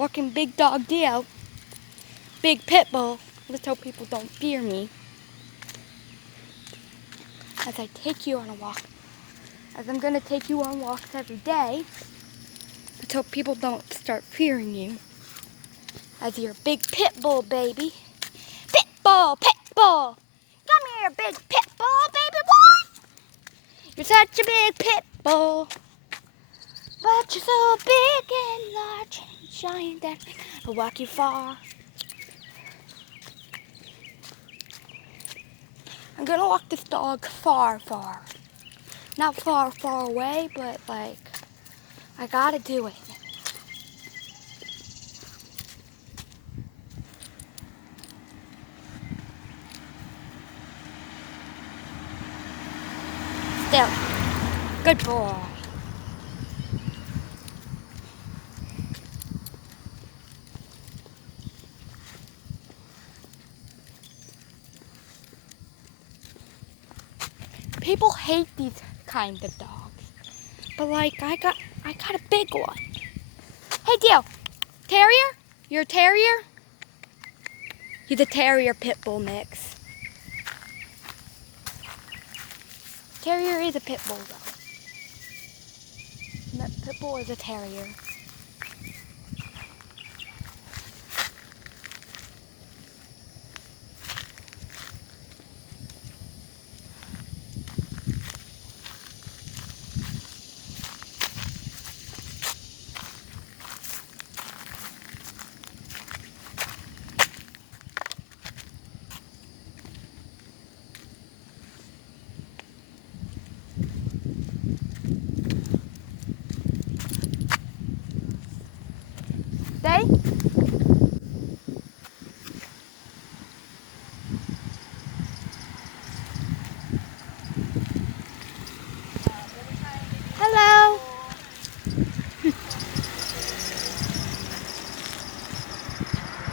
walking Big Dog Dio, big pit bull. Let's hope people don't fear me as I take you on a walk. As I'm going to take you on walks every day. Let's hope people don't start fearing you as your big pit bull, baby. Pit bull, pit bull. Come here, big pit bull, baby boy. You're such a big pit bull. But you're so big and large and giant that I'll walk you far. I'm gonna walk this dog far, far. Not far, far away, but like, I gotta do it. Still, good boy. People hate these kind of dogs, but like I got a big one. Hey, Dio, terrier? You're a terrier? He's a terrier pit bull mix. Terrier is a pit bull though. That pit bull is a terrier. Stay. Hello.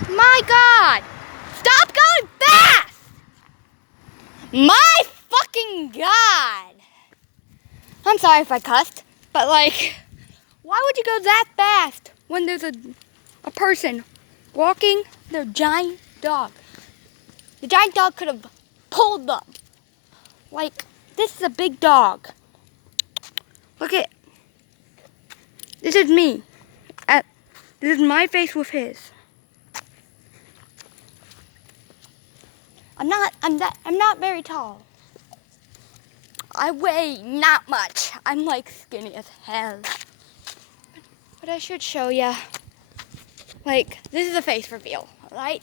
My God! Stop going fast! My fucking God! I'm sorry if I cussed, but like, why would you go that fast when there's a person walking their giant dog? The giant dog could have pulled them. Like, this is a big dog. Look at, this is me. This is my face with his. I'm not very tall. I weigh not much. I'm like skinny as hell. But I should show ya. Like, this is a face reveal, right?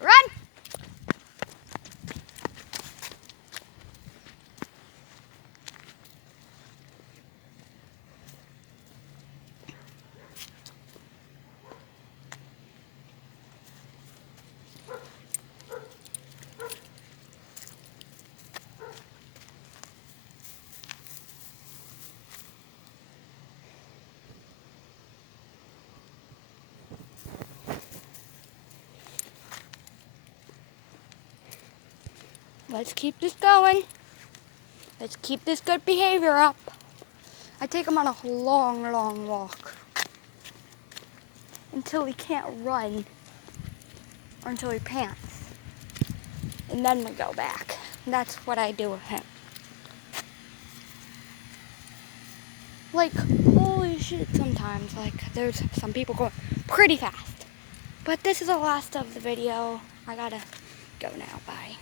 Run! Let's keep this going. Let's keep this good behavior up. I take him on a long, long walk until he can't run or until he pants. And then we go back. That's what I do with him. Like, holy shit, sometimes, like, there's some people going pretty fast. But this is the last of the video. I gotta go now. Bye.